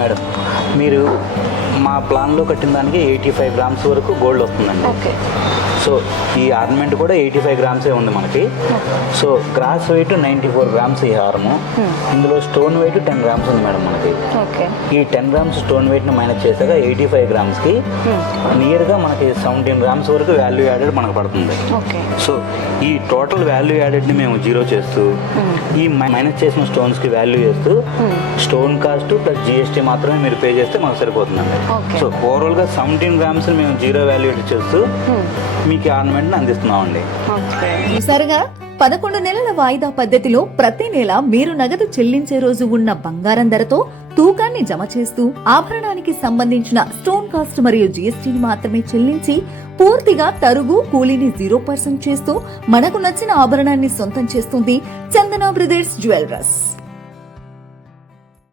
Madam మీరు మా ప్లాన్లో కట్టిన దానికి 85 గ్రామ్స్ వరకు గోల్డ్ వస్తుందండి. ఓకే. సో ఈ ఆర్నమెంట్ కూడా 85 గ్రామ్సే ఉంది మనకి. సో గ్రాస్ వెయిట్ 94 గ్రామ్స్ ఈ హారము. ఇందులో స్టోన్ వెయిట్ 10 గ్రామ్స్ ఉంది మేడం మనకి. ఓకే. ఈ 10 గ్రామ్స్ స్టోన్ వెయిట్ని మైనస్ చేసాక 85 గ్రామ్స్కి నియర్గా మనకి 17 గ్రామ్స్ వరకు వాల్యూ యాడెడ్ మనకు పడుతుంది. ఓకే. సో ఈ టోటల్ వాల్యూ యాడెడ్ని మేము జీరో చేస్తూ ఈ మైనస్ చేసిన స్టోన్స్కి వాల్యూ చేస్తూ స్టోన్ కాస్ట్ ప్లస్ జిఎస్టీ మాత్రమే మీరు పే చేస్తే మాకు సరిపోతుందండి. సో ఓవరాల్గా 17 గ్రామ్స్ మేము జీరో వాల్యూ చేస్తూ మీకు ఆర్నమెంట్ని అందిస్తున్నామండి. చూసారుగా 11 నెలల వాయిదా పద్ధతిలో ప్రతి నెల మీరు నగదు చెల్లించే రోజు ఉన్న బంగారం ధరతో తూకాన్ని జమ చేస్తూ ఆభరణానికి సంబంధించిన స్టోన్ కాస్ట్ మరియు జీఎస్టీని మాత్రమే చెల్లించి పూర్తిగా తరుగు కూలీని 0% చేస్తూ మనకు నచ్చిన ఆభరణాన్ని సొంతం చేస్తుంది చందన బ్రదర్స్ జ్యువెలర్స్.